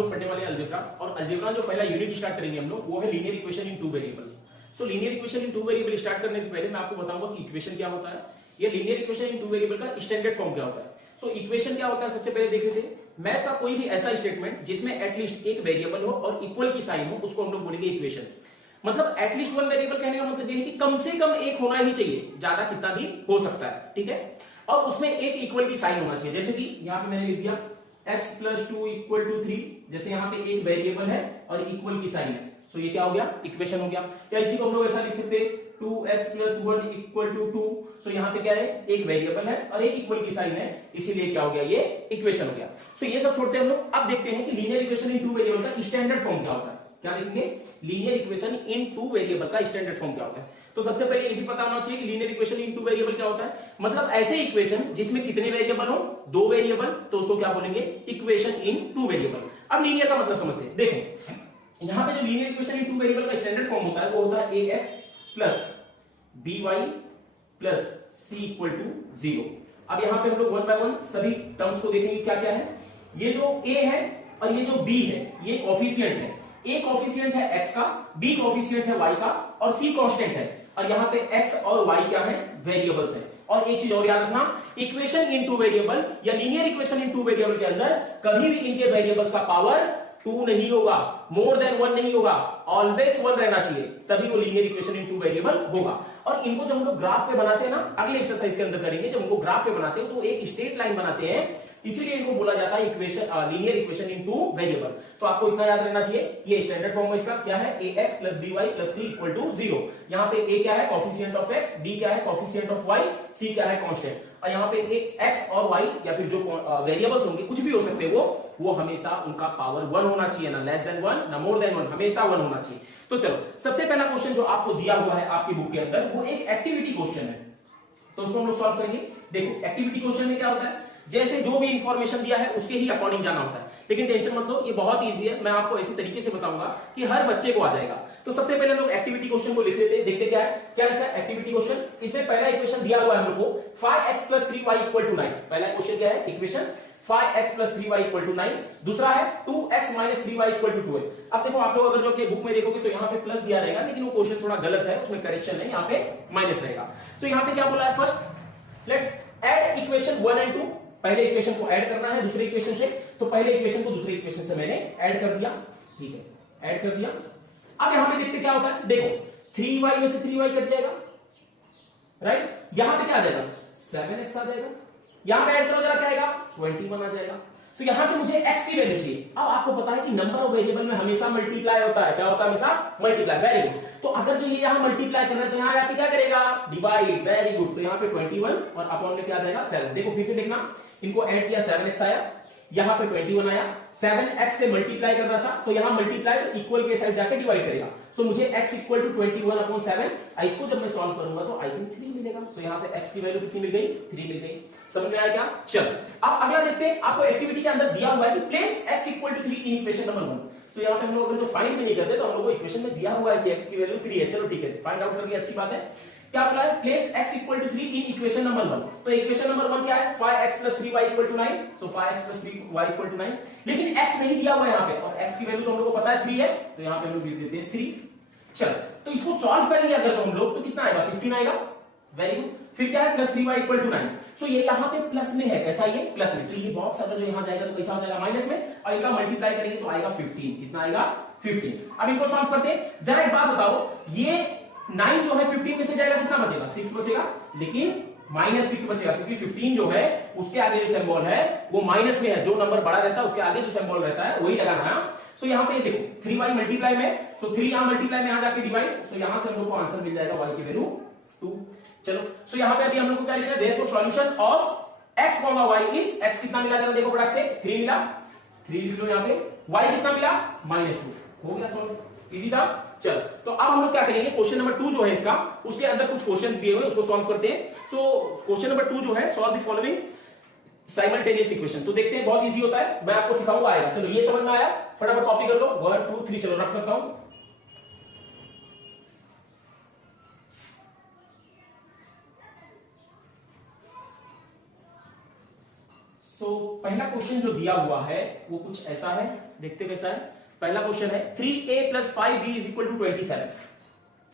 लोग पढ़ने वाले अलजेब्रा, और अलजेब्रा जो पहला यूनिट स्टार्ट करेंगे हम लोग वो है linear equation in two variable. So linear equation in two variable start करने से पहले मैं आपको बताऊंगा कि इक्वेशन क्या होता है, ये linear equation in two variable का स्टैंडर्ड फॉर्म क्या होता है। सो इक्वेशन क्या होता है सबसे पहले देख लेते हैं। मैथ का कोई भी ऐसा स्टेटमेंट जिसमें एटलीस्ट एक वेरिएबल हो और इक्वल की साइन हो उसको हम लोग बोलेंगे इक्वेशन। मतलब एटलीस्ट वन वेरिएबल कहने का मतलब ये है कि कम से कम एक होना ही चाहिए, ज्यादा कितना भी हो सकता है, ठीक है। और उसमें एक इक्वल की साइन होना चाहिए, जैसे कि यहां पे मैंने लिख दिया x + 2 = 3, जैसे यहां पे एक वेरिएबल है और इक्वल की साइन है, सो ये क्या हो गया, इक्वेशन हो गया। या इसी को हम लोग ऐसा लिख सकते हैं 2x + 1 = 2, सो यहां पे क्या है, एक वेरिएबल है और एक इक्वल की साइन है, इसीलिए क्या हो गया, ये इक्वेशन हो गया। सो ये सब छोड़ते हैं हम लोग, अब देखते हैं कि linear equation in two variable का स्टैंडर्ड फॉर्म क्या होता है। क्या देखेंगे, linear equation in two variable का स्टैंडर्ड फॉर्म क्या होता है। तो सबसे पहले ये भी पता होना चाहिए कि linear equation in two variable क्या होता है। मतलब ऐसे इक्वेशन जिसमें कितने वेरिएबल हो, दो वेरिएबल, तो उसको क्या बोलेंगे, इक्वेशन इन टू वेरिएबल। अब लीनियर का मतलब समझते हैं। देखो यहां पे जो linear equation in two variable का स्टैंडर्ड फॉर्म होता है वो होता है ax + by + c = 0। अब यहां पे हम लोग वन बाय वन सभी टर्म्स को देखेंगे क्या क्या है। ये जो a है और ये जो b है ये कोफिशिएंट है। a कोफिशिएंट है x का, b कोफिशिएंट है y का और c कांस्टेंट है। और यहां पे x और y क्या है, वेरिएबल्स है। और एक चीज और याद रखना, इक्वेशन इन टू वेरिएबल या linear equation in two variable के अंदर कभी भी इनके वेरिएबल्स का पावर 2 नहीं होगा, मोर देन 1 नहीं होगा, ऑलवेज 1 रहना चाहिए, तभी वो linear equation in two variable होगा। और इनको जब हम लोग ग्राफ पे बनाते हैं ना, अगले एक्सरसाइज के अंदर करेंगे, जब उनको ग्राफ पे बनाते हैं तो एक स्ट्रेट लाइन बनाते हैं, इसीलिए इनको बोला जाता है equation linear equation in two variable. तो आपको इतना याद रहना चाहिए, ये स्टैंडर्ड फॉर्म इसका क्या है, ax + by + c = 0। यहाँ पे a क्या है, कोफिशिएंट ऑफ x, b क्या है, कोफिशिएंट ऑफ y, c क्या है, कांस्टेंट। और यहाँ पे एक x और y या फिर जो वेरिएबल्स होंगे कुछ भी हो सकते हैं वो हमेशा उनका पावर 1 होना चाहिए, ना लेस देन 1 ना मोर देन 1, हमेशा 1 होना चाहिए। तो चलो सबसे पहला क्वेश्चन जो आपको दिया हुआ है आपकी बुक के अंदर वो एक एक्टिविटी क्वेश्चन है, तो उसको हम लोग सॉल्व करेंगे। देखो एक्टिविटी क्वेश्चन में क्या होता है, जैसे जो भी इंफॉर्मेशन दिया है उसके ही अकॉर्डिंग जाना होता है, लेकिन टेंशन मत लो, ये बहुत इजी है, मैं आपको ऐसी तरीके से बताऊंगा कि हर बच्चे को आ जाएगा। तो सबसे पहले लोग एक्टिविटी क्वेश्चन को लिख लेते हैं, देखते क्या है, क्या लिखा है एक्टिविटी क्वेश्चन। इसमें पहला इक्वेशन दिया हुआ है हम लोग को 5x + 3y = 9। पहला क्वेश्चन क्या है, इक्वेशन 5x + 3y = 9। दूसरा है 2x - 3y = 12। अब देखो आप लोग अगर जो अपने बुक में देखोगे तो यहाँ पे प्लस दिया रहेगा, लेकिन वो क्वेश्चन थोड़ा गलत है, उसमें करेक्शन है, यहाँ पे माइनस रहेगा। तो यहाँ पे क्या बोला है, फर्स्ट लेट्स ऐड इक्वेशन 1 और 2। पहले इक्वेशन को ऐड करना है दूसरे इक्वेशन से, तो पहले इक्वेशन को दूसरे इक्वेशन से मैंने ऐड कर दिया, ठीक है, ऐड कर दिया। अब यहां पे देखते क्या होता है, देखो 3y में से 3y कट जाएगा, राइट। यहां पे क्या आ जाएगा, 7x आ जाएगा। यहां पे ऐड करो जरा, क्या आएगा, 21 आ जाएगा। सो यहां से मुझे x की वैल्यू चाहिए। अब आपको पता है कि नंबर ऑफ वेरिएबल में हमेशा मल्टीप्लाई होता है, क्या होता है, हमेशा मल्टीप्लाई, वेरी गुड। तो अगर जो ये यहां मल्टीप्लाई करना है तो यहां आके क्या करेगा, डिवाइड, वेरी गुड। तो यहां पे 21 और अपॉन में क्या आ जाएगा, 7। देखो फिर से देखना, इनको ऐड किया 7x आया, यहां पे 21 आया, 7x से मल्टीप्लाई कर रहा था तो यहां मल्टीप्लाई इक्वल के साइड जाके डिवाइड करेगा। सो मुझे x = 21/7, इसको जब मैं सॉल्व करूंगा तो आई थिंक 3 मिलेगा। सो यहां से x की वैल्यू कितनी मिल गई, 3 मिल गई। समझ में आया क्या, चलो अब अगला देखते हैं। आपको एक्टिविटी के अंदर दिया हुआ है कि place x = 3 in equation number 1। सो यहां पे हम लोग अगर जो फाइंड भी नहीं करते तो हम लोग को इक्वेशन में दिया हुआ है कि x की वैल्यू 3 है, चलो ठीक है, फाइंड आउट करनी अच्छी बात है। क्या बोला है, place x = 3 in equation number 1। तो इक्वेशन नंबर 1 क्या है, 5x + 3y = 9। सो 5x + 3y = 9, लेकिन x नहीं दिया हुआ है यहाँ पे, और x की वैल्यू तो हम लोग को पता है 3 है, तो यहाँ पे हम लोग लिख देते हैं 3। चलो तो इसको सॉल्व करेंगे अगर हम लोग तो कितना आएगा, 15 आएगा, वेरी गुड। फिर क्या है, +3y = 9। सो ये यहाँ पे प्लस में है, कैसा ये प्लस में, तो ये बॉक्स अगर जो यहाँ जाएगा तो कैसा हो जाएगा, माइनस में, और इनका मल्टीप्लाई करेंगे तो आएगा 15। कितना आएगा, 15। अब इनको सॉल्व करते हैं। जरा एक बात बताओ, ये 9 जो है 15 में से जाएगा, कितना बचेगा, 6 बचेगा, लेकिन -6 बचेगा, क्योंकि 15 जो है उसके आगे जो सिंबल है वो माइनस में है। जो नंबर बड़ा रहता है उसके आगे जो सिंबल रहता है वही लगाना है। सो यहाँ पे देखो 3y मल्टीप्लाई में, सो 3 यहां मल्टीप्लाई में, यहां जाके डिवाइड, सो यहां से हम लोग को आंसर मिल जाएगा y की वैल्यू 2। चलो सो यहाँ पे अभी हम लोग को क्या लिखना है, therefore solution of x, y is, x कितना मिला जरा देखो फटाक से, 3 मिला, 3 लिख लो यहाँ पे, y कितना मिला, -2। हो गया सॉल्व, इजी था। चलो तो अब हम लोग क्या करेंगे, क्वेश्चन नंबर 2 जो है इसका, उसके अंदर कुछ क्वेश्चंस दिए हुए उसको सॉल्व करते हैं। सो क्वेश्चन नंबर 2 जो है, solve the following simultaneous equation. तो देखते हैं, बहुत इजी होता है, मैं आपको सिखाऊंगा, आएगा। चलो ये समझ में आया, फटाफट कॉपी कर लो, 1 2 3, चलो रफ करता हूं। तो पहला क्वेश्चन जो दिया हुआ है वो कुछ ऐसा है, देखते कैसा है। पहला क्वेश्चन है 3a plus 5b is equal to 27।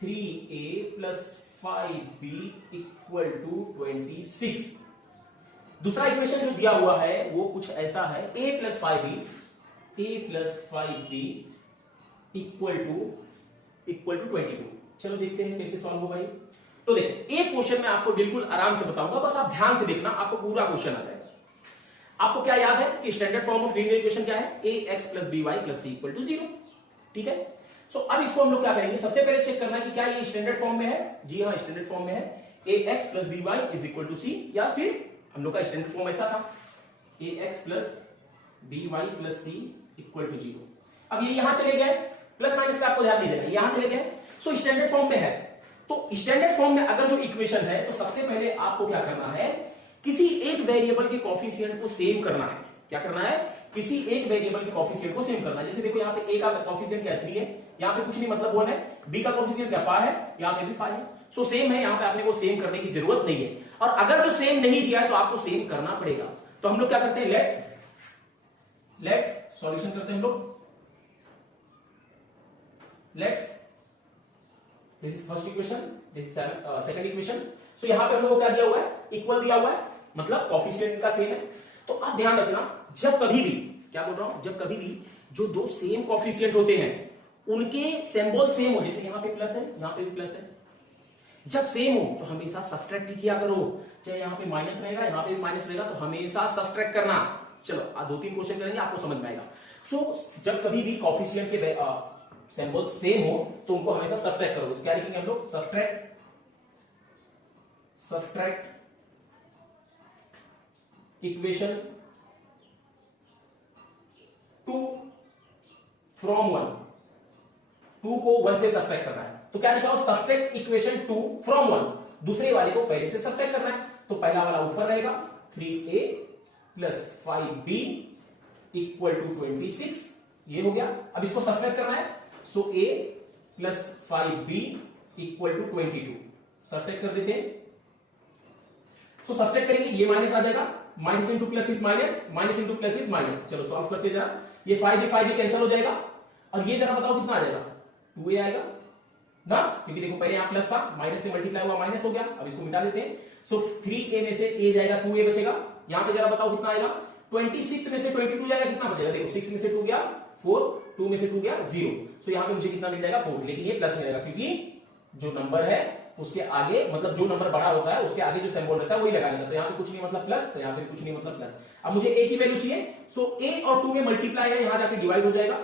3a plus 5b equal to 26। दूसरा इक्वेशन जो दिया हुआ है वो कुछ ऐसा है, a plus 5b equal to 22। चलो देखते हैं कैसे सॉल्व होगा ये। तो देख, एक क्वेश्चन में आपको बिल्कुल आराम से बताऊंगा, बस आप ध्यान से देखना, आपको पूरा क्वेश्चन आ जाएगा। आपको क्या याद है कि standard form of linear equation क्या है, ax plus by plus c equal to 0। ठीक है, सो अब इसको हम लोग क्या करेंगे, सबसे पहले चेक करना है कि क्या ये स्टैंडर्ड फॉर्म में है। जी हाँ, स्टैंडर्ड फॉर्म में है, ax plus by is equal to c, या फिर हम लोग का स्टैंडर्ड फॉर्म ऐसा था, ax plus by plus c equal to 0। अब ये यहां चले गए, प्लस माइनस पे आपको ध्यान नहीं देना, यहां चले गए, सो स्टैंडर्ड फॉर्म में है। तो स्टैंडर्ड फॉर्म में अगर जो इक्वेशन है, तो सबसे पहले आपको क्या करना है, किसी एक वेरिएबल के कोफिशिएंट को सेम करना है। क्या करना है, किसी एक वेरिएबल के कोफिशिएंट को सेम करना है। जैसे देखो, यहाँ पे a का कोफिशिएंट क्या 3 है, यहाँ पे कुछ नहीं मतलब 1 है, b का कोफिशिएंट क्या 5 है, यहाँ पे भी 5 है। सो सेम है, यहाँ पे आपने को सेम करने की जरूरत नहीं है। और अगर जो सेम नहीं दिया है तो आपको सेम करना पड़ेगा। तो हम लोग क्या करते हैं, लेट सॉल्यूशन करते हैं हम लोग। Let this is first equation, this is second equation. So यहां पे हम लोग को क्या दिया हुआ है, इक्वल दिया हुआ है, मतलब कोफिशिएंट का सेम है। तो अब ध्यान रखना, जब कभी भी, क्या बोल रहा हूं, जब कभी भी जो दो सेम कोफिशिएंट होते हैं उनके सिंबल सेम हो, जैसे यहां पे प्लस है, यहां पे भी प्लस है, जब सेम हो तो हमेशा सब्ट्रैक्ट किया करो। चाहे यहां पे माइनस रहेगा, यहां पे भी माइनस रहेगा, तो हमेशा सब्ट्रैक्ट करना। चलो 2-3 क्वेश्चन करेंगे, आपको समझ में आएगा। सो जब कभी भी कोफिशिएंट के सिंबल सेम हो तो उनको हमेशा सब्ट्रैक्ट करोगे। क्या लिखेंगे हम लोग, सब्ट्रैक्ट इक्वेशन 2 फ्रॉम 1। 2 को 1 से सब्ट्रैक्ट करना है, तो क्या लिखा हो, सब्ट्रैक्ट इक्वेशन 2 फ्रॉम 1। दूसरे वाले को पहले से सब्ट्रैक्ट करना है, तो पहला वाला ऊपर रहेगा, 3a plus 5b equal to 26, ये हो गया। अब इसको सब्ट्रैक्ट करना है, so a plus 5b equal to 22। Subtract कर देते हैं, सो सब्ट्रैक्ट करेंगे, ये माइनस आ जाएगा, minus into plus is minus, minus into plus is minus. चलो सॉल्व करते जरा, ये 5b कैंसिल हो जाएगा, और ये जरा बताओ कितना आ जाएगा, 2a आएगा ना, क्योंकि देखो पहले यहां प्लस था, माइनस से मल्टीप्लाई हुआ माइनस हो गया। अब इसको मिटा देते हैं, सो 3a में से a जाएगा, 2a बचेगा। यहां पे जरा बताओ कितना आएगा, 26 में से 22 जाएगा, कितना बचेगा, देखो 6 में से 2 गया 4, 2 में से 2 गया 0। सो यहां पे मुझे कितना मिल जाएगा 4, लेकिन ये प्लस मिलेगा, क्योंकि जो नंबर है उसके आगे, मतलब जो नंबर बड़ा होता है उसके आगे जो सिंबल रहता है वही लगाने का। तो यहाँ पे कुछ नहीं मतलब प्लस, तो यहाँ पे कुछ नहीं मतलब प्लस। अब मुझे a की वैल्यू चाहिए, सो a और 2 में मल्टीप्लाई है, यहां जाके डिवाइड हो जाएगा,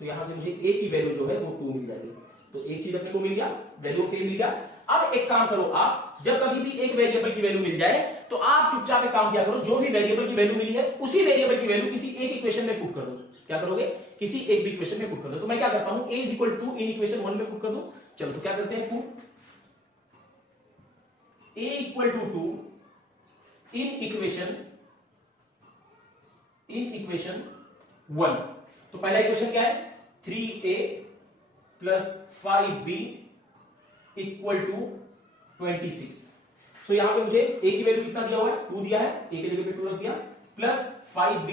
तो यहां से मुझे a की वैल्यू जो है वो 2 मिल जाएगी। तो एक चीज अपने को मिल गया, वैल्यू ऑफ a मिल गया। अब एक काम करो, आप जब कभी भी एक वेरिएबल की वैल्यू मिल जाए तो आप चुपचाप एक काम किया करो, जो भी वेरिएबल की वैल्यू मिली है उसी वेरिएबल की वैल्यू किसी एक इक्वेशन में पुट कर दो। क्या करोगे, किसी एक भी इक्वेशन में पुट कर दो। तो मैं क्या करता हूं, a is equal to in equation 1 में पुट कर दो। चलो तो क्या करते हैं, put a equal to 2 in equation 1। तो पहला इक्वेशन क्या है, 3a plus 5b equal to 26। सो यहां पे मुझे a की वैल्यू कितना दिया हुआ है, 2 दिया है, a के जगह पे 2 रख दिया, प्लस 5b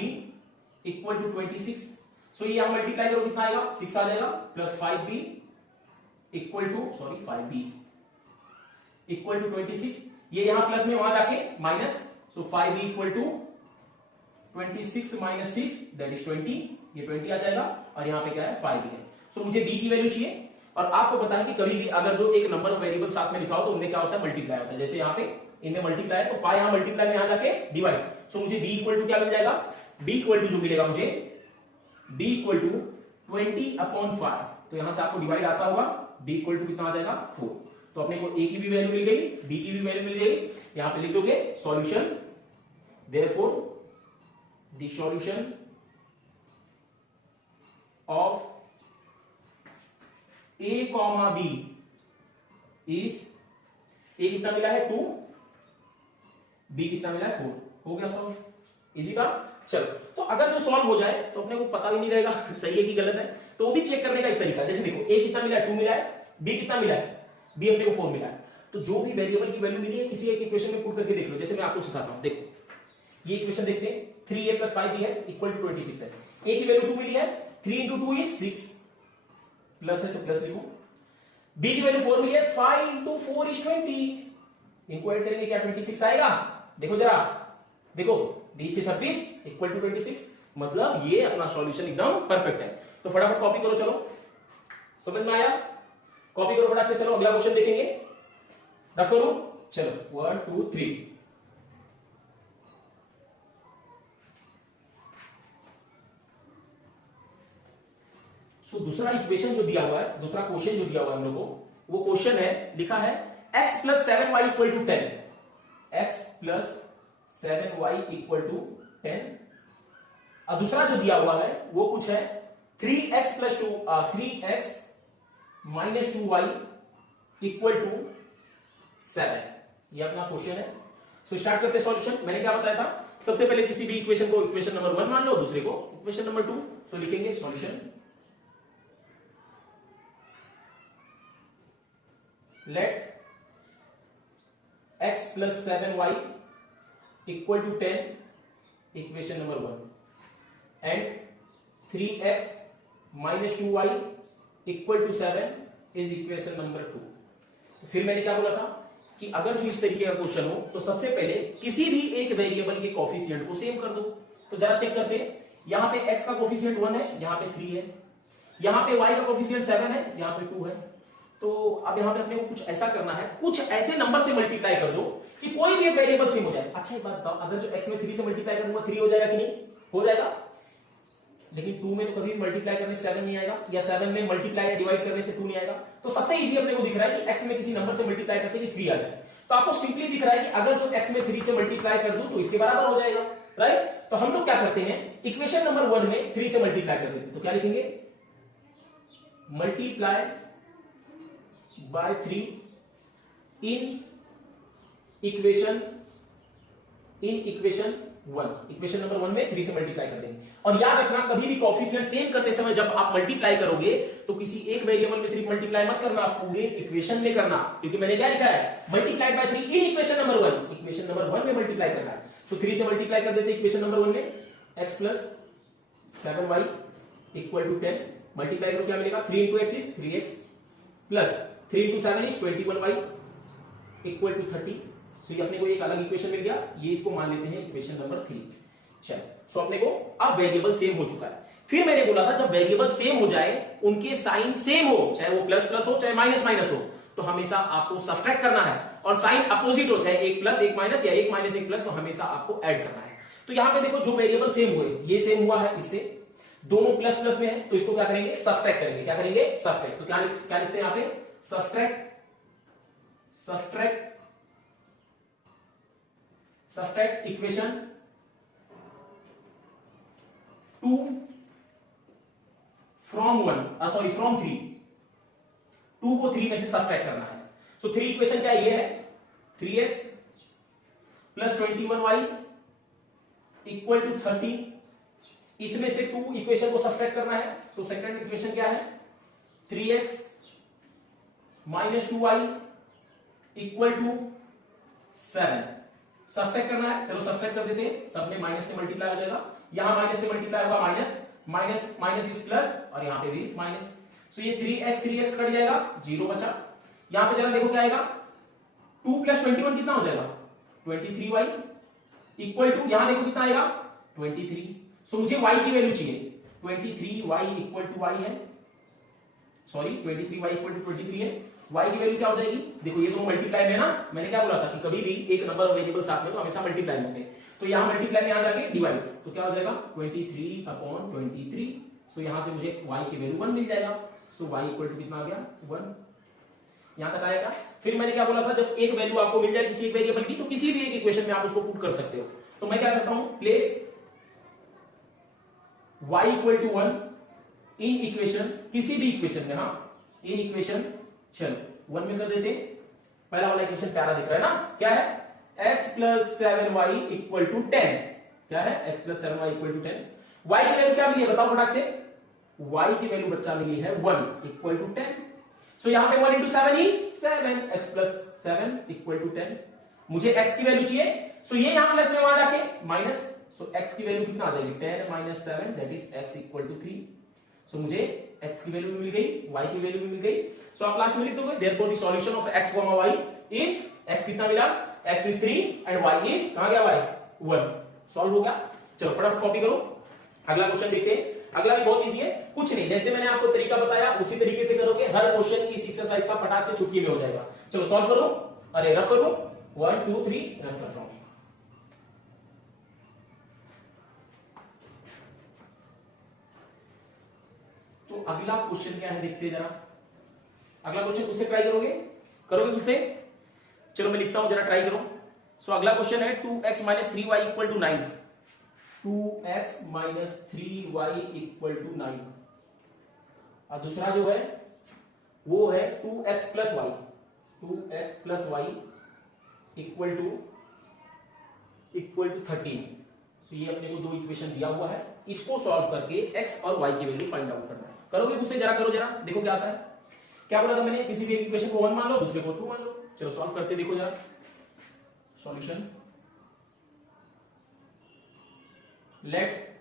इक्वल टू 26। सो ये यहां मल्टीप्लाई करो, कितना आएगा, 6 आ जाएगा, plus 5b equal to 5b equal to 26। ये यहां प्लस में वहां जाके minus, so 5b equal to 26 minus 6 that is 20, ये 20 आ जाएगा, और यहां पे क्या है 5 है। सो मुझे b की वैल्यू चाहिए। और आपको पता है कि कभी भी अगर जो एक नंबर ऑफ वेरिएबल साथ में लिखा हो तो उनमें क्या होता है, मल्टीप्लाई होता है। जैसे यहाँ पे इनमें मल्टीप्लाई है, तो 5 यहां मल्टीप्लाई में यहां जाके डिवाइड। सो मुझे b इक्वल टू क्या मिल जाएगा, b इक्वल टू जो मिलेगा मुझे, b इक्वल टू 20/5। तो यहां से आपको डिवाइड आता होगा, b इक्वल टू कितना आ जाएगा 4। तो अपने को a की भी वैल्यू मिल गई, b की भी वैल्यू मिल गई। यहां पे लिख दोगे solution, therefore the solution of a, b is, a कितना मिला है 2, b कितना मिला है 4। हो गया सॉल्व, इजी का। चलो तो अगर जो सॉल्व हो जाए तो अपने को पता भी नहीं रहेगा सही है कि गलत है, तो वो भी चेक करने का एक तरीका। जैसे देखो a कितना मिला है, 2 मिला है, b कितना मिला है, b अपने को 4 मिला है। तो जो भी वेरिएबल की वैल्यू मिली है किसी एक इक्वेशन में पुट करके देख लो। जैसे मैं आपको सिखाता हूं, देखो ये इक्वेशन देखते हैं, 3a प्लस 5b है इक्वल टू 26 है। a की वैल्यू 2 मिली है, 3 इंटू 2 इज 6, प्लस है तो प्लस लिखो। बी की वैल्यू 4 मिली है, 5 इंटू 4 इज 20, इनको ऐड करेंगे क्या 26 आएगा? देखो जरा, देखो डी 26 इक्वल टू 26, मतलब ये अपना सॉल्यूशन एकदम परफेक्ट है। तो फटाफट कॉपी करो, चलो समझ में आया? कॉपी करो फटाफट से, चलो अगला क्वेश्चन देखेंगे। रफ करो, चलो 1 2 3। सो दूसरा इक्वेशन जो दिया हुआ है, दूसरा क्वेश्चन जो दिया हुआ है हम लोग को, वो क्वेश्चन है, लिखा है x plus 7y equal to 10, x plus 7y equal to 10। और दूसरा जो दिया हुआ है वो कुछ है 3x plus 3x minus 2y equal to 7। ये अपना क्वेश्चन है। सो स्टार्ट करते हैं सॉल्यूशन। मैंने क्या बताया था, सबसे पहले किसी भी इक्वेशन को इक्वेशन नंबर 1 मान लो, दूसरे को इक्वेशन नंबर 2। सो लिखेंगे solution, let x plus 7y equal to 10 equation number 1 and 3x minus 2y equal to 7 is equation number 2। तो फिर मैंने क्या बोला था कि अगर जो इस तरीके का क्वेश्चन हो तो सबसे पहले किसी भी एक वेरिएबल के कोफिशिएंट को सेम कर दो। तो जरा चेक करते हैं, यहां पे x का कोफिशिएंट 1 है, यहां पे 3 है, यहां पे y का कोफिशिएंट 7 है, यहां पे 2 है। तो अब यहां पे अपने को कुछ ऐसा करना है, कुछ ऐसे नंबर से मल्टीप्लाई कर दो कि कोई भी एक वेरिएबल सेम हो जाए। अच्छा एक बात बताओ, अगर जो x में 3 से मल्टीप्लाई करूंगा 3 हो जाएगा कि नहीं? हो जाएगा। लेकिन 2 में तो कभी मल्टीप्लाई करने से 7 नहीं आएगा, या 7 में मल्टीप्लाई या डिवाइड करने से 2 नहीं आएगा। तो सबसे इजी अपने को दिख रहा है कि x में किसी नंबर से मल्टीप्लाई करते कि 3 आ जाए। तो आपको सिंपली दिख रहा है कि अगर जो x में 3 से मल्टीप्लाई कर दूं तो इसके बराबर हो जाएगा, राइट? तो हम लोग क्या करते हैं, इक्वेशन नंबर 1 में 3 से मल्टीप्लाई कर देते हैं। तो क्या लिखेंगे, multiply by 3 in equation 1। Equation number 1 में 3 से मल्टीप्लाई कर देंगे। और याद रखना, कभी भी कोफिशिएंट सेम करते समय जब आप मल्टीप्लाई करोगे तो किसी एक वेरिएबल में सिर्फ मल्टीप्लाई मत करना, पूरे इक्वेशन में करना। क्योंकि मैंने क्या लिखा है, multiplied by 3 in equation number 1। Equation number 1 में मल्टीप्लाई करना है। तो 3 से मल्टीप्लाई कर देते इक्वेशन नंबर 1 में, x plus 7y equal to 10। Multiply करो क्या मिलेगा, 3 into x is 3x plus 3 into 7 is 21y equal to 30। So ये अपने को एक अलग इक्वेशन मिल गया, ये इसको मान लेते हैं इक्वेशन नंबर 3। चलो, सो अपने को अब वेरिएबल सेम हो चुका है। फिर मैंने बोला था जब वेरिएबल सेम हो जाए, उनके साइन सेम हो, चाहे वो प्लस प्लस हो चाहे माइनस माइनस हो, तो हमेशा आपको सब्ट्रैक्ट करना है। और साइन अपोजिट हो, चाहे 1 प्लस 1 माइनस या 1 माइनस 1 प्लस, तो हमेशा आपको ऐड करना है। तो यहां पे देखो, जो वेरिएबल सेम हुए, ये सेम हुआ है इससे, दोनों प्लस प्लस में है, तो इसको क्या करेंगे, सब्ट्रैक्ट करेंगे। क्या करेंगे, सब्ट्रैक्ट। तो क्या लिखते हैं यहां पे, सब्ट्रैक्ट इक्वेशन 2 फ्रॉम 3। 2 को 3 में से सब्ट्रैक्ट करना है। सो 3 इक्वेशन क्या ये है, 3x plus 21y equal to 30। इसमें से 2 इक्वेशन को सब्ट्रैक्ट करना है। सो सेकंड इक्वेशन क्या है, 3x minus 2y equal to 7। Subtract करना है, चलो सब्ट्रैक्ट कर देते हैं। सब में माइनस से मल्टीप्लाई हो जाएगा, यहां माइनस से मल्टीप्लाई होगा, minus minus minus is plus, और यहां पे भी माइनस। सो ये 3x कट जाएगा, 0 बचा। यहां पे जरा देखो क्या आएगा, 2 प्लस 21 कितना हो जाएगा, 23y इक्वल टू, यहां देखो कितना आएगा, 23। सो मुझे y की वैल्यू चाहिए, 23y इक्वल टू y है, सॉरी 23y इक्वल टू 23 है। y की वैल्यू क्या हो जाएगी, देखो ये दोनों मल्टीप्लाई में ना, मैंने क्या बोला था कि कभी भी एक नंबर और वेरिएबल साथ में तो हमेशा मल्टीप्लाई होंगे। तो यहां मल्टीप्लाई में आ जाके डिवाइड, तो क्या हो जाएगा 23/23। सो यहां से मुझे y की वैल्यू 1 मिल जाएगा। सो y इक्वल टू कितना आ गया, 1। यहां तक आएगा। फिर मैंने क्या बोला था, जब एक वैल्यू आपको मिल जाए किसी एक वेरिएबल की, तो किसी भी एक इक्वेशन में आप उसको पुट कर सकते हो। तो मैं क्या करता हूं, place y equal to 1 in equation, किसी भी इक्वेशन में, हाँ इन इक्वेशन, चलो 1 में कर देते। पहला वाला इक्वेशन प्यारा दिख रहा है ना, क्या है, x plus 7y equal to 10। क्या है, x plus 7y equal to 10। y की वैल्यू क्या मिली है बताओ फटाक से, y की वैल्यू बच्चा मिली है 1 इक्वल टू 10। सो यहां पे 1 into 7 is 7, x plus 7 equal to 10। मुझे x की वैल्यू चाहिए, सो ये यहां प्लस में वहां जाके माइनस, सो x की वैल्यू कितना आ जाएगी, 10 minus 7 that is x equal to 3। So मुझे x की वैल्यू भी मिल गई, y की वैल्यू भी मिल गई। सो आप लास्ट में लिख दोगे therefore the solution of x, y is x कितना मिला, x is 3 and y is कहां गया y 1। सॉल्व हो गया। चलो फटाफट कॉपी करो, अगला क्वेश्चन देखते हैं। अगला भी बहुत इजी है, कुछ नहीं, जैसे मैंने आपको तरीका बताया उसी तरीके से करोगे, हर क्वेश्चन इस एक्सरसाइज का फटाक से चुटकी में हो जाएगा। चलो सॉल्व करो, अरे रफ करो, 1 2 3 रफ कर रहा हूं। तो अगला क्वेश्चन क्या है देखते हैं जरा। अगला क्वेश्चन उससे ट्राई करोगे उससे। चलो मैं लिखता हूं, जरा ट्राई करो। सो अगला क्वेश्चन है 2x - 3y = 9। 2x - 3y = 9। और दूसरा जो है वो है 2x + y। 2x + y = 13। तो ये अपने को दो इक्वेशन दिया हुआ है, इसको सॉल्व करके x और y की वैल्यू फाइंड आउट करना है। करोगे उससे, जरा करो, जरा देखो क्या आता है। क्या बोला था मैंने, किसी भी एक इक्वेशन को 1 मान लो, दूसरे को 2 मान लो। चलो सॉल्व करते देखो जरा solution. Let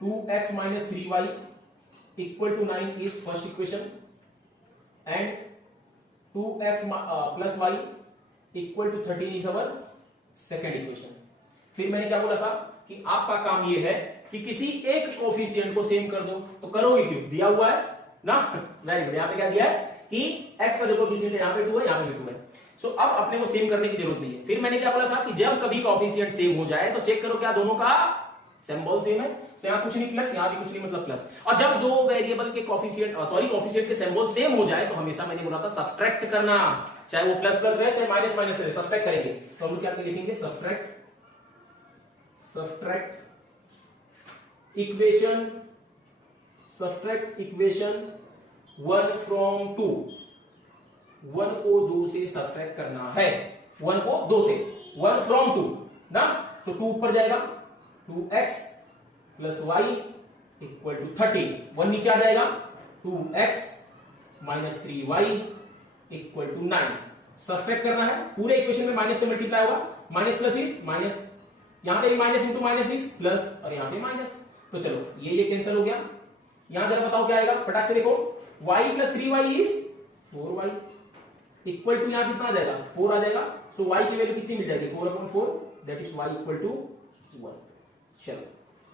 2x - 3y = 9 is first equation and 2x + y = 13 is our second equation। फिर मैंने क्या बोला था कि आपका काम ये है कि किसी एक कोफिशिएंट को सेम कर दो। तो करोगे क्यों, दिया हुआ है ना, वेरी गुड। यहां पे क्या दिया है कि x का जो कोफिशिएंट है यहां पे 2 है, यहां पे भी 2 है। सो अब अपने को सेम करने की जरूरत नहीं है। फिर मैंने क्या बोला था कि जब कभी कोफिशिएंट सेम हो जाए तो चेक करो क्या दोनों का सिंबल सेम है। तो यहां कुछ नहीं प्लस, यहां भी कुछ नहीं, मतलब प्लस। और जब दो वेरिएबल के कोफिशिएंट कोफिशिएंट के सिंबल सेम हो जाए तो हमेशा मैंने बोला था सब्ट्रैक्ट करना, चाहे वो प्लस प्लस रहे चाहे माइनस माइनस रहे, सब्ट्रैक्ट करेंगे। तो हम लोग क्या लिखेंगे, सब्ट्रैक्ट इक्वेशन 1 from 2। 1 को 2 से सब्ट्रैक्ट करना है, 1 को 2 से, 1 from 2 ना। सो 2 ऊपर जाएगा, 2x + y = 13। 1 नीचे आ जाएगा, 2x - 3y = 9। सब्ट्रैक्ट करना है, पूरे इक्वेशन में माइनस से मल्टीप्लाई होगा, माइनस प्लस इज माइनस, यहां पे भी minus into minus is plus, और यहां पे माइनस। तो चलो ये कैंसिल हो गया। यहां जरा बताओ क्या आएगा, फटाक से देखो, y + 3y = 4y = यहां कितना आ जाएगा, 4 आ जाएगा। सो y की वैल्यू कितनी मिल जाएगी, 4/4, दैट इज y = 1। चलो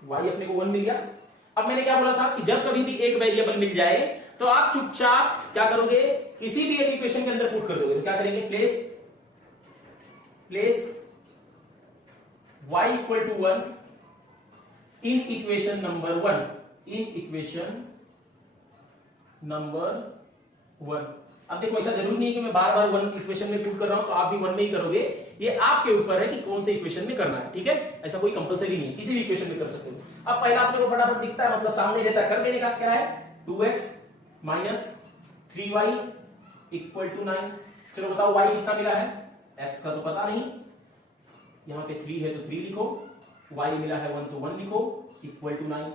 y अपने को 1 मिल गया। अब मैंने क्या बोला था कि जब कभी भी एक वेरिएबल मिल जाए तो आप चुपचाप क्या करोगे, किसी भी एक इक्वेशन के अंदर पुट कर दोगे। तो क्या करेंगे, place y = 1 in equation number 1, अब देखो ऐसा जरूरी नहीं है कि मैं बार बार 1 इक्वेशन में पुट कर रहा हूं, तो आप भी 1 में ही करोगे। ये आपके ऊपर है कि कौन से इक्वेशन में करना है, ठीक है। ऐसा कोई कंपलसरी नहीं है, किसी भी इक्वेशन में कर सकते हो। अब पहला आपने को फटाफट दिखता है, मतलब सामने रहता है, कर देने का क्या है, 2x - 3y = 9। चलो बताओ y कितना मिला है, x का तो पता नहीं, यहां पे 3 है तो 3 लिखो, y मिला है 1 तो 1 लिखो, = 9।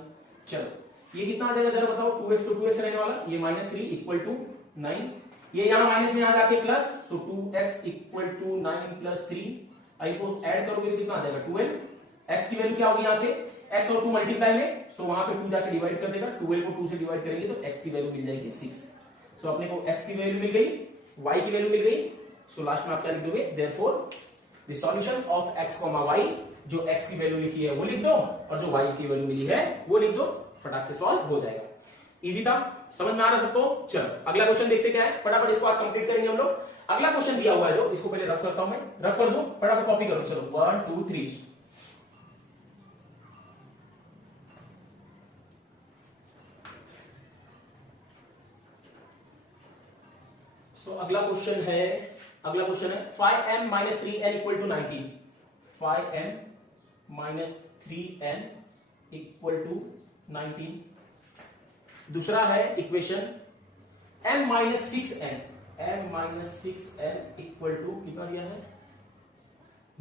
चलो ये कितना आ जाएगा जरा बताओ, 2x तो 2x रहने वाला, ये -3 = 9। ये यहां माइनस में आ जाके प्लस, सो 2x = 9 + 3। आई को ऐड करोगे तो कितना आ जाएगा, 12। x की वैल्यू क्या होगी, यहां से x और 2 मल्टीप्लाई में, सो वहां पे 2 जाके डिवाइड कर देगा, 12 को 2 से डिवाइड करेंगे तो x की वैल्यू मिल जाएगी 6। सो अपने को x की वैल्यू मिल गई, y की वैल्यू मिल गई। सो लास्ट में आप क्या लिख दोगे, therefore the solution of x, y, जो x की वैल्यू लिखी है वो लिख दो और जो y की वैल्यू मिली है वो लिख दो, फटाक से सॉल्व हो जाएगा। इजी था, समझ में आ रहा सबको। चलो अगला क्वेश्चन देखते क्या है, फटाफट इसको आज कंप्लीट करेंगे हम लोग। अगला क्वेश्चन दिया हुआ है जो, इसको पहले रफ करता हूं मैं, रफ कर दो, फटाफट कॉपी करो। चलो 1 2 3। सो अगला क्वेश्चन है 5m - 3n = 19। 5m - 3n = 19। दूसरा है इक्वेशन m - 6n कितना दिया है,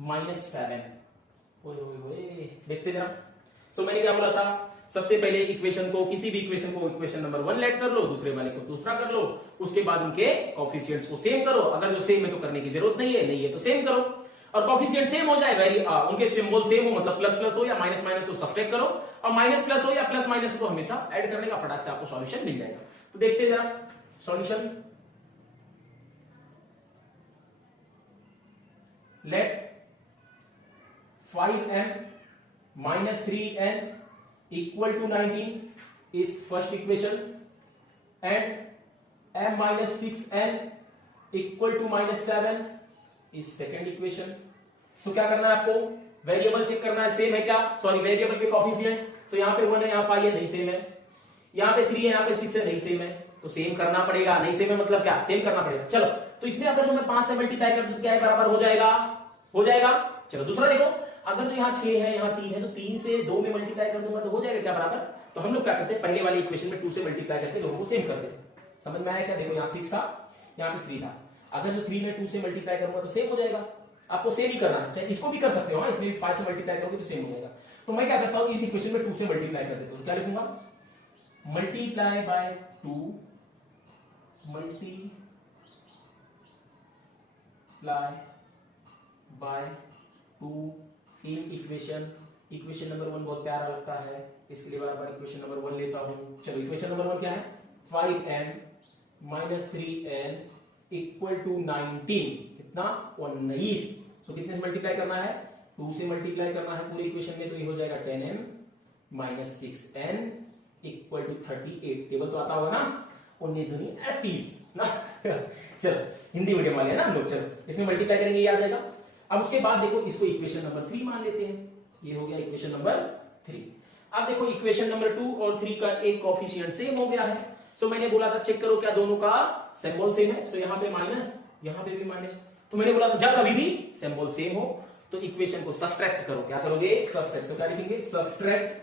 -7। ओए देखते जरा। सो मैंने क्या बोला था, सबसे पहले इक्वेशन को, किसी भी इक्वेशन को इक्वेशन नंबर 1 लेट कर लो, दूसरे वाले को दूसरा कर लो, उसके बाद उनके कोएफिशिएंट्स को सेम करो। अगर जो सेम है तो करने की जरूरत नहीं है, नहीं है तो सेम करो। और कोफिशिएंट सेम हो जाए, उनके सिंबल सेम हो, मतलब प्लस प्लस हो या माइनस माइनस तो सब्ट्रैक्ट करो, और माइनस प्लस हो या प्लस माइनस हो तो हमेशा ऐड करने का, फटाक से आपको सॉल्यूशन मिल जाएगा। तो देखते हैं जरा solution. Let 5m minus 3n equal to 19 is first equation and m minus 6n equal to minus 7 is second equation। सो क्या करना है आपको, वेरिएबल चेक करना है सेम है क्या, सॉरी वेरिएबल के कोफिशिएंट, सो यहां पे 1 है, यहां 5 है, नहीं सेम है, यहां पे 3 है, यहां पे 6 है, नहीं सेम है, तो सेम करना पड़ेगा, नहीं सेम है मतलब क्या, सेम करना पड़ेगा। चलो तो इसमें अगर जो मैं 5 से मल्टीप्लाई कर दूं तो क्या है, बराबर हो जाएगा, हो जाएगा। चलो दूसरा देखो, अगर जो यहाँ 6 है यहाँ 3 है तो 3 से 2 में मल्टीप्लाई कर दूंगा तो हो जाएगा क्या, बराबर। तो हम लोग क्या करते हैं, पहले वाली इक्वेशन में 2 से मल्टीप्लाई करके लोगों को सेम करते हैं। समझ में आया क्या, देखो यहाँ 6 था, यहाँ पे 3 था, अगर जो 3 में 2 से मल्टीप्लाई करूंगा तो सेम हो जाएगा। आपको सेम ही करना है, चाहे इसको भी कर सकते हो, इसमें भी 5 से मल्टीप्लाई करोगे तो सेम हो जाएगा। तो मैं क्या करता हूँ, इस इक्वेशन में 2 से मल्टीप्लाई कर देता हूँ, क्या लिखूंगा, multiply by 2 multiply by 2 in equation. Equation number 1 बहुत प्यारा लगता है, इसके लिए बार बार इक्वेशन नंबर 1 लेता हूं। चलो इक्वेशन नंबर 1 क्या है, 5n minus 3n equal to 19, कितना 19। सो कितने से मल्टीप्लाई करना है, 2 से मल्टीप्लाई करना है पूरे इक्वेशन में, तो ये हो जाएगा 10m minus 6n equal to 38। Table तो आता होगा ना, 19 दूनी 38 ना चलो हिंदी मीडियम वाले हैं ना हम लोग, चलो इसमें मल्टीप्लाई करेंगे ये आ जाएगा। अब उसके बाद देखो इसको इक्वेशन नंबर 3 मान लेते हैं, ये हो गया इक्वेशन नंबर 3। अब देखो इक्वेशन नंबर 2 और 3 का एक कोफिशिएंट सेम हो गया है। सो मैंने बोला था चेक करो क्या दोनों का सिंबल सेम है, सो यहाँ पे माइनस यहाँ पे भी माइनस, तो मैंने बोला था जब कभी भी सिंबल सेम हो तो इक्वेशन को सब्ट्रैक्ट करो। क्या करोगे, सब्ट्रैक्ट, तो क्या लिखेंगे, सब्ट्रैक्ट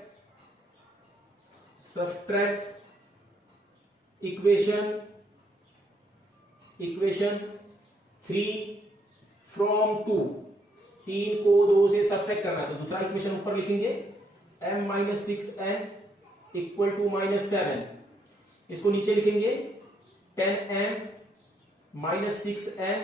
इक्वेशन 3 फ्रॉम 2, 3 को 2 से सब्ट्रैक्ट करना है, तो दूसरा इक्वेशन ऊपर लिखेंगे m minus 6n equal to minus 7, इसको नीचे लिखेंगे 10m minus 6n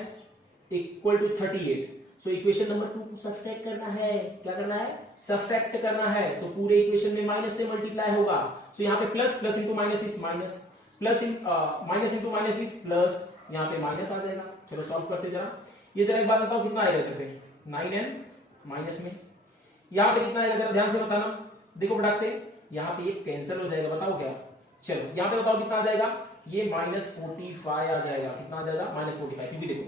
equal to 38। So equation number 2 को सब्ट्रैक्ट करना है, क्या करना है, सब्ट्रैक्ट करना है, तो पूरे इक्वेशन में माइनस से मल्टीप्लाई होगा। सो यहाँ पे plus, plus into minus is minus, plus minus into minus is plus, यहाँ पे माइनस आ जाएगा। चलो सॉल्व करते जरा, ये जरा एक बात बताओ कितना आएगा इधर पे, 9n माइनस में, यहाँ पे कितना आएगा जरा ध्यान से बताना, देखो फटाक से, यहाँ पे ये कैंसिल हो जाएगा, बताओ क्या, चलो यहाँ पे बताओ कितना आ जाएगा, ये माइनस 45 आ जाएगा, कितना आ जाएगा माइनस 45, क्योंकि देखो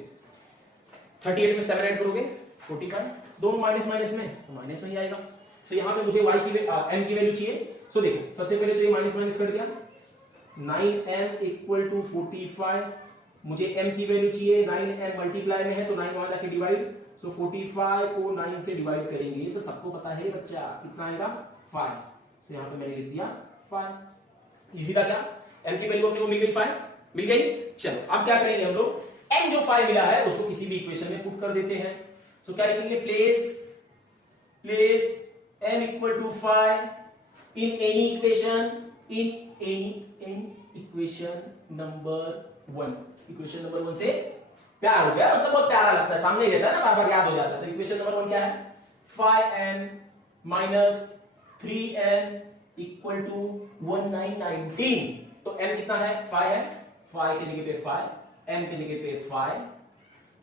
38 में 7 ऐड करोगे 45, दोनों माइनस माइनस में तो माइनस में ही आएगा। तो यहाँ पे मुझे y की m की वैल्यू चाहिए, सो देखो सबसे पहले तो ये माइनस माइनस कर दिया, 9m इक्वल टू 45, मुझे m की वैल्यू चाहिए, 9m मल्टीप्लाई में है तो 9 वहां जाके डिवाइड, सो 45 को 9 से डिवाइड करेंगे, तो सबको पता है बच्चा कितना आएगा 5, तो यहाँ पे मैंने लिख दिया 5। इजी था क्या, m की वैल्यू अपने को मिल गई 5, मिल गई। चलो अब क्या करेंगे हम लोग, m जो 5 मिला है उसको किसी भी इक्वेशन में पुट कर देते हैं। सो क्या लिखेंगे, place m equal to 5 in any equation number 1। Equation number 1 से प्यार हो गया, मतलब बहुत प्यारा लगता है, सामने रहता है ना, बार बार याद हो जाता है। तो इक्वेशन नंबर 1 क्या है, 5n minus 3n equal to 1919। तो m कितना है, 5 है, 5 की जगह पे 5, m की जगह पे 5,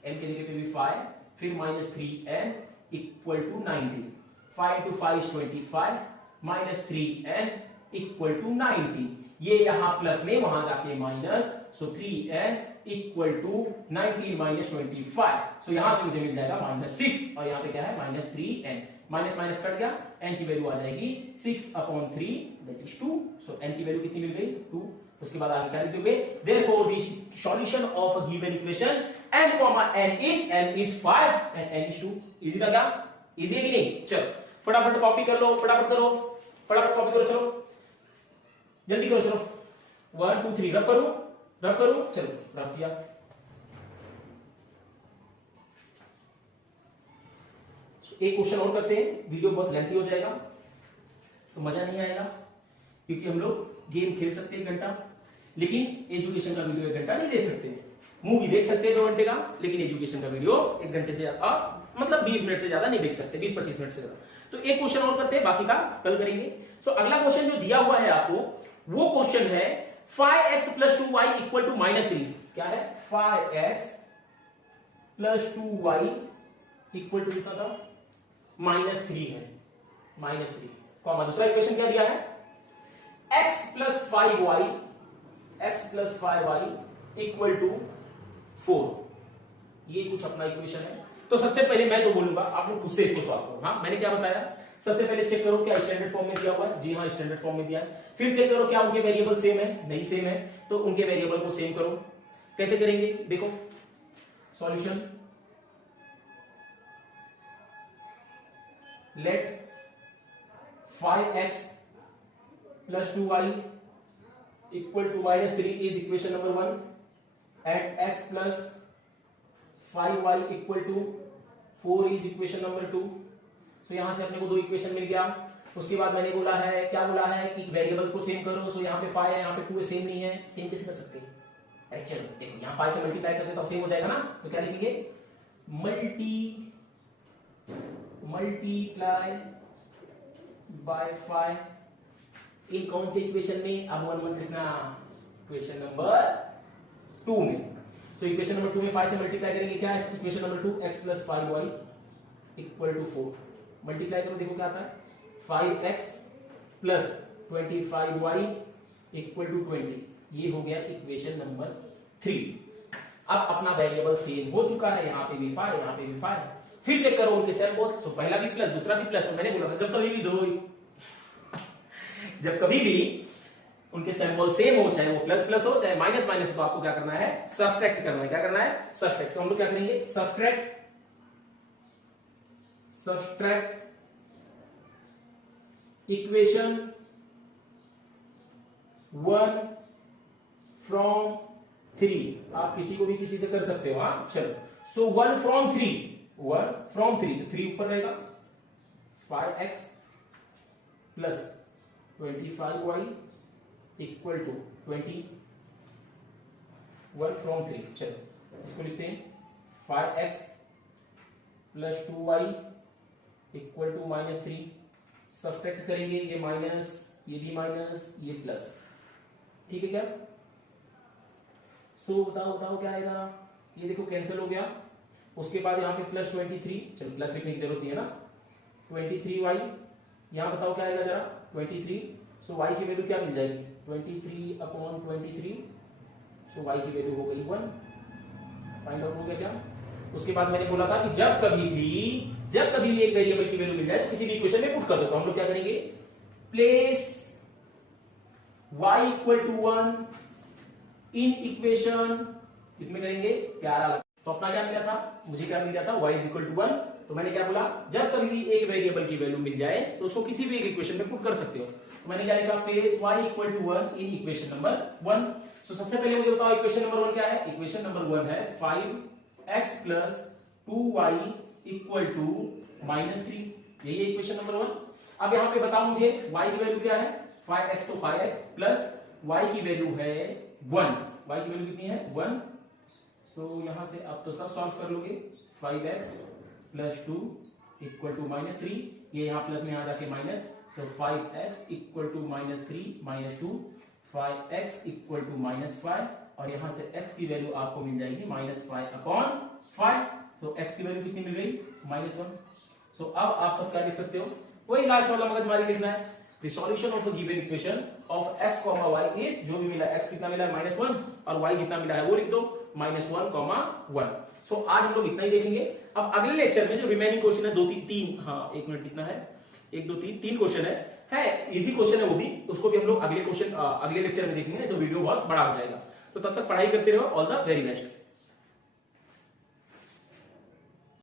m की जगह पे भी 5, फिर minus 3n equal to 19, 5 into 5 is 25 minus 3n equal to 90, ये यहां प्लस में वहां जाके minus, so 3n equal to 19 minus 25, so यहां से मुझे मिल जाएगा माइनस 6, और यहां पे क्या है minus 3n, minus minus cut गया, n की वैल्यू आ जाएगी 6/3 दैट इज 2। सो n की वैल्यू कितनी मिल गई 2। उसके बाद आगे क्या लिख दोगे, therefore the solution of a given equation n is 5 and n is 2। Easy था क्या, इजी है कि नहीं। चलो फटाफट कॉपी कर लो, फटाफट करो, फटाफट कॉपी करो, चलो जल्दी करो, चलो 1 2 3 रफ करो, चलो रफ किया। एक क्वेश्चन और करते हैं, वीडियो बहुत लेंथी हो जाएगा तो मजा नहीं आएगा, क्योंकि हम लोग गेम खेल सकते हैं 1 घंटा, लेकिन एजुकेशन का वीडियो 1 घंटा नहीं देख सकते। मूवी देख सकते हैं 2 घंटे का, लेकिन एजुकेशन का वीडियो 1 घंटे से मतलब 20 मिनट से ज्यादा नहीं देख सकते, 20-25 मिनट से ज्यादा। तो एक क्वेश्चन और करते हैं, बाकी का कल करेंगे। सो अगला क्वेश्चन जो दिया हुआ है आपको, वो क्वेश्चन है 5x + 2y = -3। क्या है? 5x + 2y = कितना था? -3 है, -3 कॉमा दूसरा इक्वेशन क्या दिया है? x + 5y = 4। ये कुछ अपना इक्वेशन है। तो सबसे पहले मैं तो बोलूंगा आप लोग खुद से इसको सॉल्व करो। हाँ, मैंने क्या बताया? सबसे पहले चेक करो क्या स्टैंडर्ड फॉर्म में दिया हुआ है। जी हाँ, स्टैंडर्ड फॉर्म में दिया है। फिर चेक करो क्या उनके वेरिएबल सेम है, नहीं सेम है, तो उनके वेरिएबल को सेम करो। कैसे करेंगे देखो, solution, late 5x + 2y = -3 is equation number 1 and x + 5y = 4 is equation number 2। सो यहां से अपने को दो इक्वेशन मिल गया। उसके बाद मैंने बोला है, क्या बोला है कि वेरिएबल को सेम करो। सो यहाँ पे 5 है, यहाँ पे 2 है, सेम नहीं है। सेम कैसे कर सकते हैं? अरे चलो देखो, यहाँ 5 से मल्टीप्लाई करते तो सेम हो जाएगा ना। तो क्या लिखेंगे? मल्टीप्लाई बाय 5 इन कौन से इक्वेशन में? अब 1 1 लिखना, इक्वेशन नंबर 2 में। तो इक्वेशन नंबर 2 में 5 से मल्टीप्लाई करेंगे, क्या है equation number 2? x + 5y = 4। Multiply करो, देखो क्या आता है? 5x + 25y = 20। ये हो गया इक्वेशन नंबर 3। अब अपना वेरिएबल सेम हो चुका है, यहाँ पे भी 5, यहाँ पे भी 5। फिर चेक करो उनके सेम बोथ। सो पहला भी प्लस, दूसरा भी प्लस। तो मैंने बोला था जब कभी भी उनके सिंबल सेम हो, चाहे वो प्लस प्लस हो चाहे माइनस माइनस, तो आपको क्या करना है? सब्ट्रैक्ट करना है। क्या करना है? सब्ट्रैक्ट। तो हम लोग क्या करेंगे? Subtract equation 1 from 3। आप किसी को भी किसी से कर सकते हो। हाँ चलो, सो 1 फ्रॉम 3, तो 3 ऊपर रहेगा। 5x + 25y = 20। 1 फ्रॉम 3, चलो इसको लिखते हैं 5x + 2y = -3। सब्ट्रैक्ट करेंगे, ये माइनस, ये भी माइनस, ये प्लस। ठीक है क्या? सो बताओ क्या आएगा? ये देखो कैंसिल हो गया। उसके बाद यहाँ पे +23, चलो प्लस लिखने की जरूरत नहीं है ना। 23y, यहाँ बताओ क्या आएगा जरा? 23। सो y की वैल्यू क्या मिल जाएगी? 23/23। सो y की वैल्यू हो गई 1। फाइंड आउट हो गया क्या? उसके बाद मैंने बोला था कि जब कभी भी एक वेरिएबल की वैल्यू मिल जाए तो किसी भी इक्वेशन में पुट कर दो। तो हम लोग क्या करेंगे? प्लेस y = 1 इन इक्वेशन, इसमें करेंगे 11। तो अपना क्या मिला था? मुझे क्या मिल गया था? y = 1। तो मैंने क्या बोला? जब कभी भी एक वेरिएबल की वैल्यू मिल जाए तो उसको किसी भी एक इक्वेशन में पुट कर सकते हो। तो मैंने क्या लिखा? Place y = 1 in equation number 1। सो सबसे पहले मुझे बताओ इक्वेशन नंबर 1 क्या है? इक्वेशन नंबर 1 है 5x + 2y = -3। यही है इक्वेशन नंबर 1। अब यहां पे बताओ मुझे y की वैल्यू क्या है? 5x, तो 5x प्लस y की वैल्यू है 1। y की वैल्यू कितनी है? 1। सो यहां से आप तो सब सॉल्व कर लोगे। 5x + 2 = -3। ये यहां प्लस में आ जाके माइनस। तो 5x = -3 - 2, 5x = -5, और यहां से x की वैल्यू आपको मिल जाएगी -5/5। तो x की वैल्यू कितनी मिल गई? -1। सो अब आप सब क्या लिख सकते हो? वही लास्ट वाला मगजमारी लिखना है। The solution of a given equation of x, y is, जो भी मिला x कितना मिला? -1, और y कितना मिला है वो लिख दो, -1, 1। सो आज हम लोग इतना ही देखेंगे। अब अगले लेक्चर में जो रिमेनिंग क्वेश्चन है 2 3, हाँ 1 मिनट कितना है? 1 2 3 क्वेश्चन है इजी क्वेश्चन है वो भी, उसको भी हम लोग अगले लेक्चर में देखेंगे, तो वीडियो बहुत बड़ा हो जाएगा। तो तब तक पढ़ाई करते रहो। All the very best.